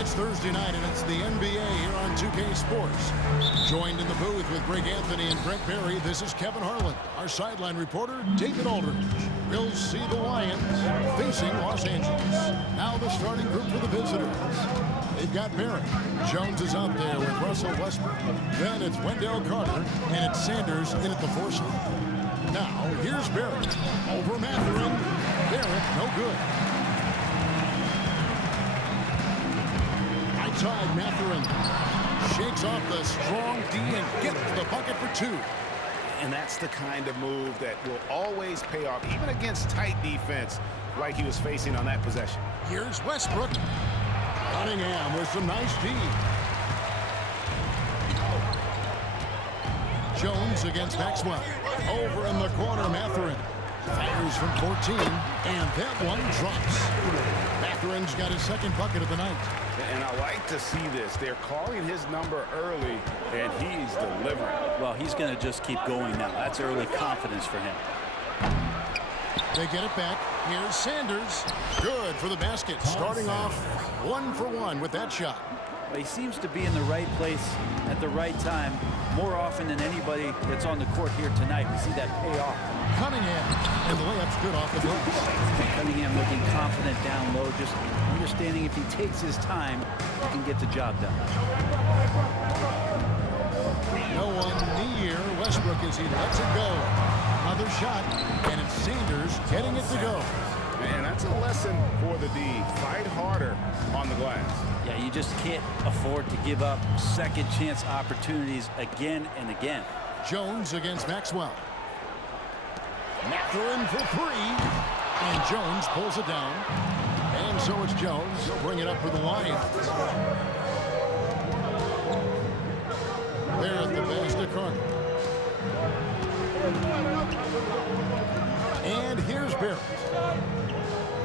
It's Thursday night, and it's the NBA here on 2K Sports. Joined in the booth with Greg Anthony and Brent Barry, this is Kevin Harlan. Our sideline reporter, David Aldridge. We'll see the Lions facing Los Angeles. Now the starting group for the visitors. They've got Barrett. Jones is out there with Russell Westbrook. Then it's Wendell Carter, and it's Sanders in at the 4 slot. Now, here's Barrett. Over Mathurin. Barrett, no good. Outside, Mathurin shakes off the strong D and gets the bucket for 2. And that's the kind of move that will always pay off, even against tight defense like he was facing on that possession. Here's Westbrook. Cunningham with some nice D. Jones against Maxwell. Over in the corner, Mathurin. Fires from 14, and that one drops. Mathurin's got his second bucket of the night. And I like to see this. They're calling his number early, and he's delivering. Well, he's going to just keep going now. That's early confidence for him. They get it back. Here's Sanders. Good for the basket. Starting off 1 for 1 with that shot. Well, he seems to be in the right place at the right time more often than anybody that's on the court here tonight. We see that pay off. Cunningham, and the layup's good off the glass. Cunningham looking confident down low, just understanding if he takes his time, he can get the job done. No one near Westbrook as he lets it go. Another shot, and it's Sanders getting it to go. And that's a lesson for the D. Fight harder on the glass. Yeah, you just can't afford to give up second chance opportunities again and again. Jones against Maxwell. Mathurin for 3. And Jones pulls it down. And so it's Jones. He'll bring it up for the Lions. There at the basket Carter. And here's Barrett.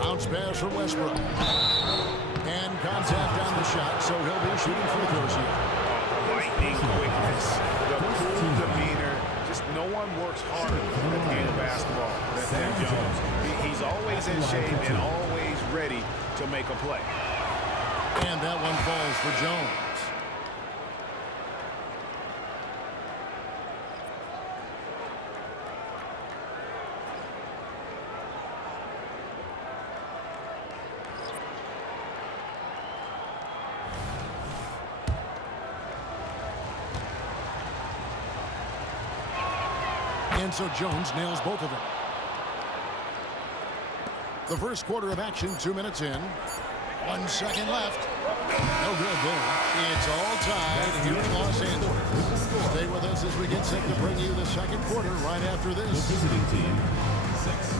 Bounce pass for Westbrook. And contact on the shot, so he'll be shooting free throws here. Lightning quickness, the cool demeanor. Just no one works harder at the game of basketball than Jones. He's always in shape and always ready to make a play. And that one falls for Jones. And so Jones nails both of them. The first quarter of action, 2 minutes in. 1 second left. No good there. It's all tied here in Los Angeles. Stay with us as we get set to bring you the second quarter right after this. The visiting team, 6.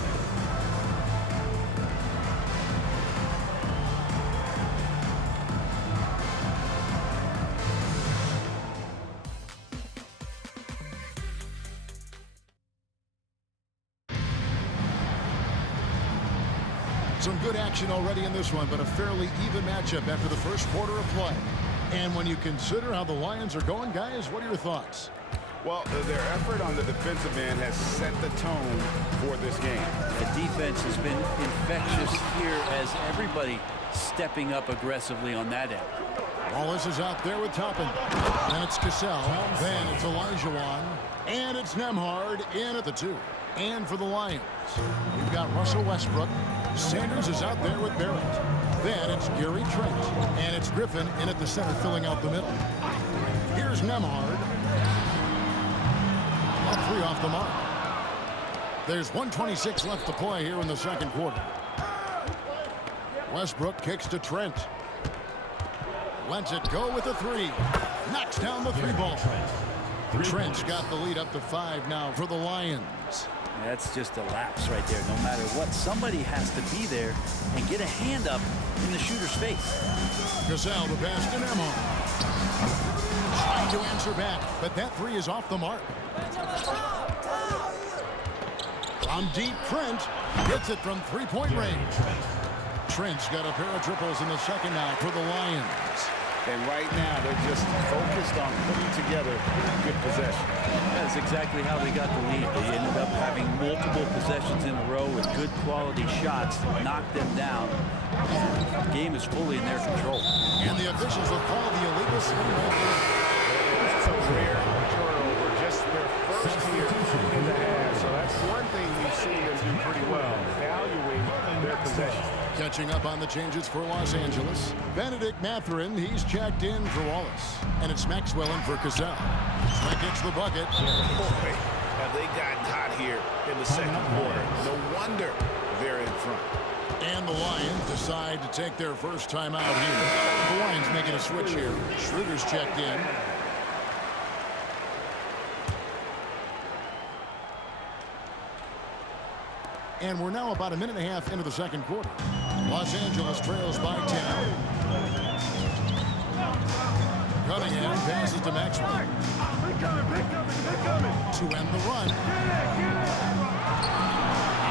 Some good action already in this one, but a fairly even matchup after the first quarter of play. And when you consider how the Lions are going, guys, what are your thoughts? Well, their effort on the defensive end has set the tone for this game. The defense has been infectious here as everybody stepping up aggressively on that end. Wallace is out there with Toppin. Then it's Cassell. Then it's Olajuwon. And it's Nembhard in at the 2. And for the Lions, we've got Russell Westbrook. Sanders is out there with Barrett. Then it's Gary Trent. And it's Griffin in at the center filling out the middle. Here's Nembhard. All 3 off the mark. There's 1:26 left to play here in the second quarter. Westbrook kicks to Trent. Lets it go with a 3. Knocks down the 3 ball. Trent's got the lead up to 5 now for the Lions. That's just a lapse right there. No matter what, somebody has to be there and get a hand up in the shooter's face. Cassell, the pass to Nembhard. Trying to answer back, but that 3 is off the mark. From deep, Trent gets it from 3-point range. Trent's got a pair of triples in the second now for the Lions. And right now, they're just focused on putting together good possession. That's exactly how they got the lead. They ended up having multiple possessions in a row with good quality shots, knocked them down. game is fully in their control. And the officials will call the illegal swing method. That's a rare turnover, just their first here in the half. So that's one thing we've seen them do pretty well, evaluate their possession. Catching up on the changes for Los Angeles. Benedict Mathurin, he's checked in for Wallace. And it's Maxwell in for Cassell. Trent gets the bucket. Boy, have they gotten hot here in the second quarter. No wonder they're in front. And the Lions decide to take their first time out here. The Lions making a switch here. Schroeder's checked in. And we're now about a minute and a half into the second quarter. Los Angeles trails by 10. Cunningham passes to Maxwell. To end the run.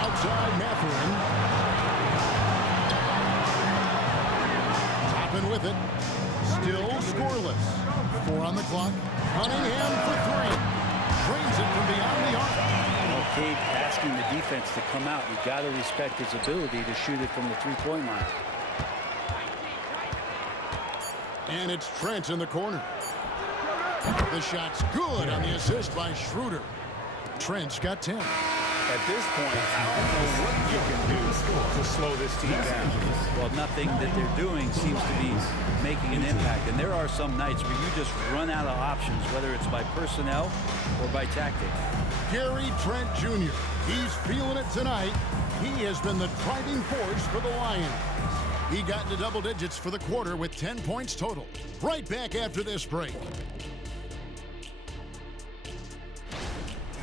Outside Mathurin. Toppin with it. Still scoreless. 4 on the clock. Cunningham for 3. Drains it from beyond the arc. Cade asking the defense to come out. You got to respect his ability to shoot it from the three-point line. And it's Trent in the corner. The shot's good on the assist by Schroeder. Trent's got 10. At this point, I don't know what you can do to slow this team down. Well, nothing that they're doing seems to be making an impact. And there are some nights where you just run out of options, whether it's by personnel or by tactic. Gary Trent Jr. He's feeling it tonight. He has been the driving force for the Lions. He got into double digits for the quarter with 10 points total. Right back after this break.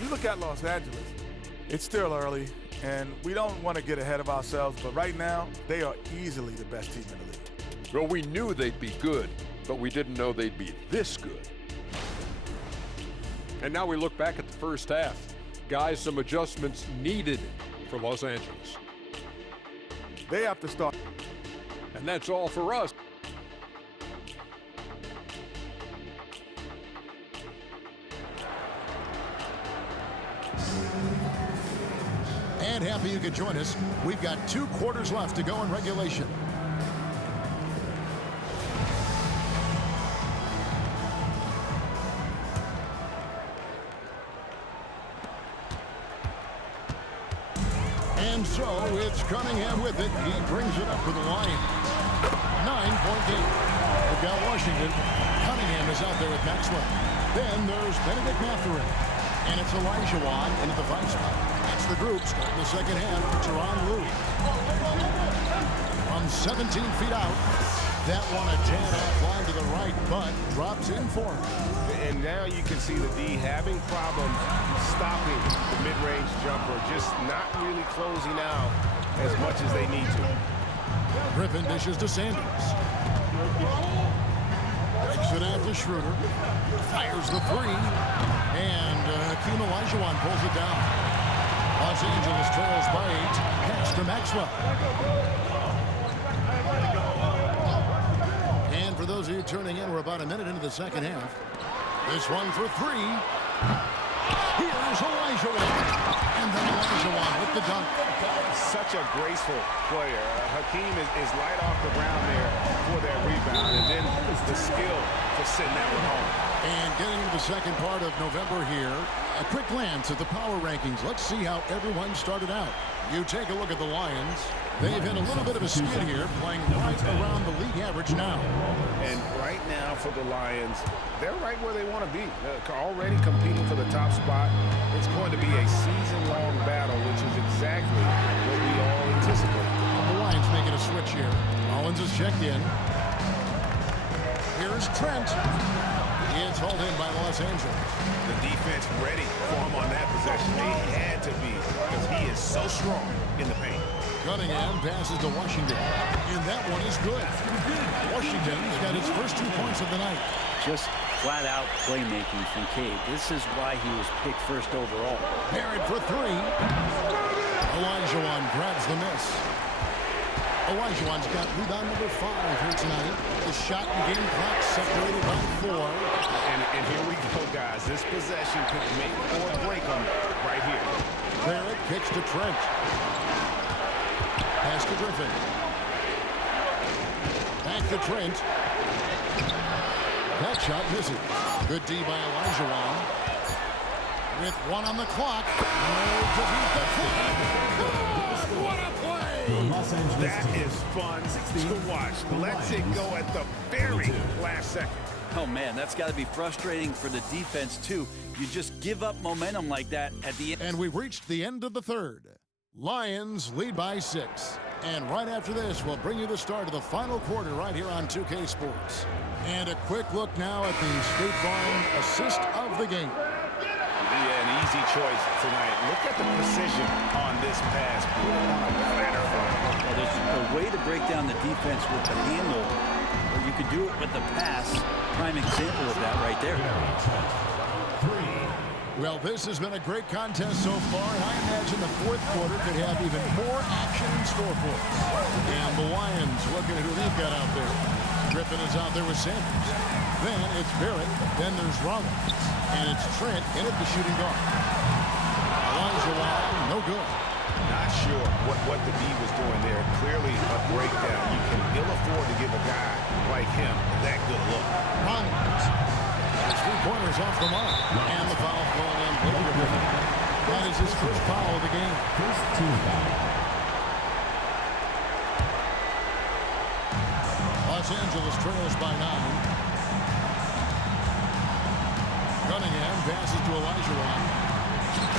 You look at Los Angeles, it's still early, and we don't want to get ahead of ourselves, but right now, they are easily the best team in the league. Well, we knew they'd be good, but we didn't know they'd be this good. And now we look back at the first half. Guys, some adjustments needed for Los Angeles. They have to start. And that's all for us. And happy you could join us. We've got 2 quarters left to go in regulation. And so it's Cunningham with it. He brings it up for the Lions. 9-point game. We've got Washington. Cunningham is out there with Maxwell. Then there's Benedict Mathurin. And it's Elijah Wan into the 5 spot. That's the group starting the second half. Teron Louis. From 17 feet out. That one a tad offline to the right, but drops in for him. And now you can see the D having problems stopping the mid-range jumper, just not really closing out as much as they need to. Griffin dishes to Sanders. Breaks it out to Schroeder. Fires the 3. And Hakeem Olajuwon pulls it down. Los Angeles trails by 8. Pass to Maxwell. And for those of you turning in, we're about a minute into the second half. This one for 3. Here's Olajuwon. And then Olajuwon with the dunk. Such a graceful player. Hakeem is light off the ground there for that rebound. And then the skill to send that one home. And getting into the second part of November here, a quick glance at the power rankings. Let's see how everyone started out. You take a look at the Lions. They've hit a little bit of a skid here, playing right around the league average now. And right now for the Lions, they're right where they want to be. They're already competing for the top spot. It's going to be a season-long battle, which is exactly what we all anticipate. The Lions making a switch here. Mullins is checked in. Here's Trent. It's hauled in by Los Angeles. The defense ready for him on that possession. They had to be, because he is so strong in the paint. Cunningham passes to Washington. And that one is good. Washington's got his first 2 points of the night. Just flat-out playmaking from Cade. This is why he was picked first overall. Barrett for 3. Olajuwon grabs the miss. Olajuwon's got rebound number 5 here tonight. The shot and game clock separated by 4. And here we go, guys. This possession could make or break them right here. Barrett kicks to Trent. Pass to Griffin. Back to Trent. That shot misses. Good D by Olajuwon. With 1 on the clock. What a play! That is fun to watch. Lets it go at the very last second. Oh, man, that's got to be frustrating for the defense, too. You just give up momentum like that at the end. And we've reached the end of the third. Lions lead by 6. And right after this, we'll bring you the start of the final quarter right here on 2K Sports. And a quick look now at the State Farm assist of the game. Yeah, an easy choice tonight. Look at the precision on this pass. Put it on a platter. Well, there's a way to break down the defense with the handle, or you could do it with the pass. Prime example of that right there. Well, this has been a great contest so far, and I imagine the fourth quarter could have even more action in store for us. And the Lions looking at who they've got out there. Griffin is out there with Sanders. Then it's Barrett. Then there's Rollins. And it's Trent in at the shooting guard. Olajuwon, no good. Not sure what the D was doing there. Clearly a breakdown. You can ill afford to give a guy like him that good look. Rollins. That's 3-pointers off the mark. And the foul calling on Blake Griffin. That is his first foul of the game. First team foul. Los Angeles trails by 9. Cunningham passes to Olajuwon.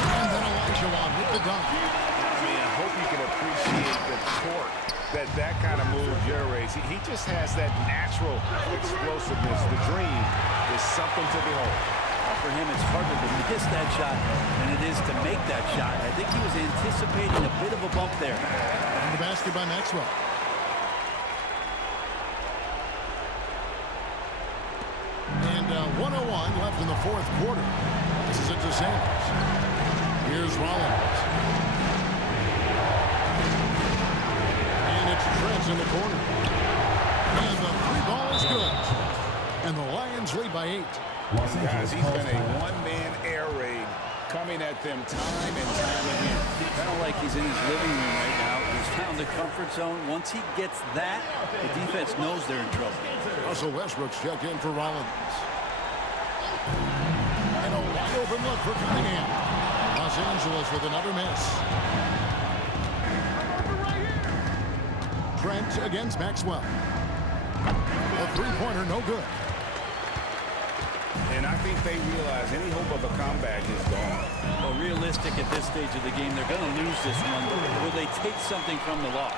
And then Olajuwon with the dunk. I mean, I hope you can appreciate the torque that kind of move generates. He just has that natural explosiveness. The dream is something to behold. For him, it's harder to miss that shot than it is to make that shot. I think he was anticipating a bit of a bump there. And the basket by Maxwell. And 1:01 left in the fourth quarter. This is it to Sanders. Here's Rollins. And it's Trent in the corner. And the 3-ball is good. And the Lions lead by 8. Guys, he's been a one-man air raid coming at them time and time again. Kind of like he's in his living room right now. He's found the comfort zone. Once he gets that, the defense knows they're in trouble. Russell Westbrook's checked in for Rollins. And a wide open look for Cunningham. Los Angeles with another miss. Trent against Maxwell. A 3-pointer, no good. And I think they realize any hope of a comeback is gone. Well, realistic at this stage of the game, they're going to lose this one. Will they take something from the loss?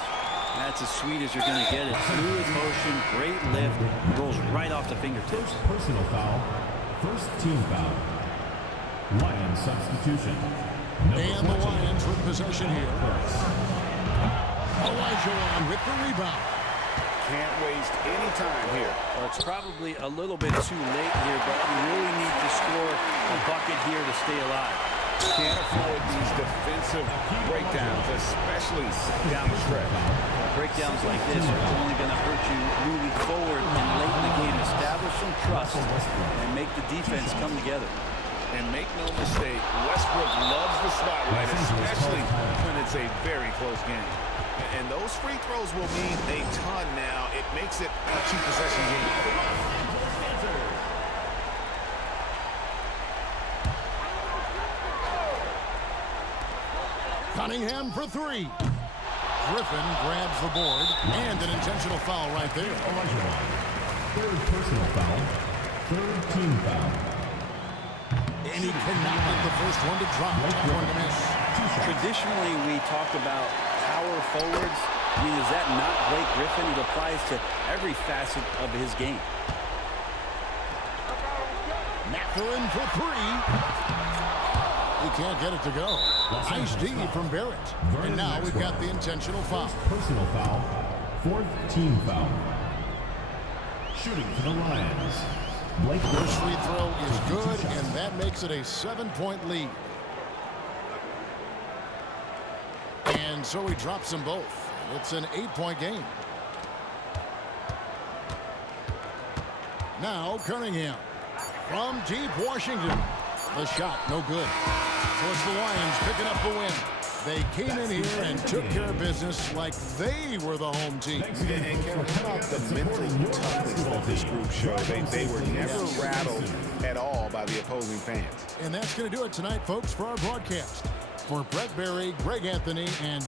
That's as sweet as you're going to get it. Fluid motion, great lift, rolls right off the fingertips. Personal foul. First team foul. Lions substitution. And the Lions with possession here. Olajuwon with the rebound. Can't waste any time here. Well, it's probably a little bit too late here, but you really need to score a bucket here to stay alive. Can't afford these defensive breakdowns, especially down the stretch. Breakdowns like this are only going to hurt you moving forward and late in the game. Establish some trust and make the defense come together. And make no mistake, Westbrook loves the spotlight, especially when it's a very close game. And those free throws will mean a ton now. It makes it a 2-possession game. Cunningham for 3. Griffin grabs the board. And an intentional foul right there. Third personal foul. Third team foul. And he cannot get the first one to drop. Tough one to miss. Traditionally, we talk about power forwards. I mean, is that not Blake Griffin? It applies to every facet of his game. Mathurin for 3. He can't get it to go. Nice D from Barrett. And now we've got the intentional foul. Personal foul. Fourth team foul. Shooting for the Lions. Blake First free throw is good, and that makes it a 7-point lead. And so he drops them both. It's an 8-point game. Now Cunningham from deep Washington. The shot, no good. Of course, the Lions picking up the win. They came in here and took care of business like they were the home team. And Kevin, how about the mental toughness that this group showed? They were never rattled at all by the opposing fans. And that's going to do it tonight, folks, for our broadcast. For Brent Barry, Greg Anthony, and